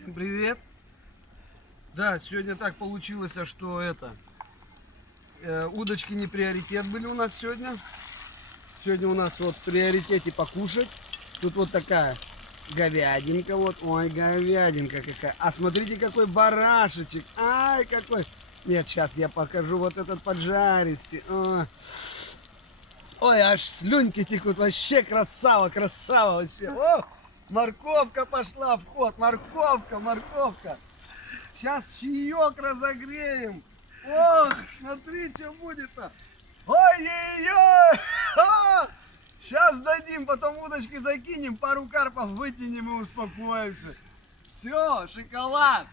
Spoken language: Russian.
Всем привет! Да, сегодня так получилось, что удочки не приоритет были у нас сегодня. Сегодня у нас вот в приоритете покушать. Тут вот такая говядинка, вот, ой, говядинка какая. А смотрите, какой барашечек, ай, какой. Нет, сейчас я покажу вот этот поджаристый. Ой, аж слюньки текут, вообще красава, красава вообще. О, морковка пошла в ход, морковка. Сейчас чаек разогреем. Ох, смотри, что будет-то. Ой-ой-ой. Сейчас дадим, потом удочки закинем, пару карпов вытянем и успокоимся. Все, шоколад.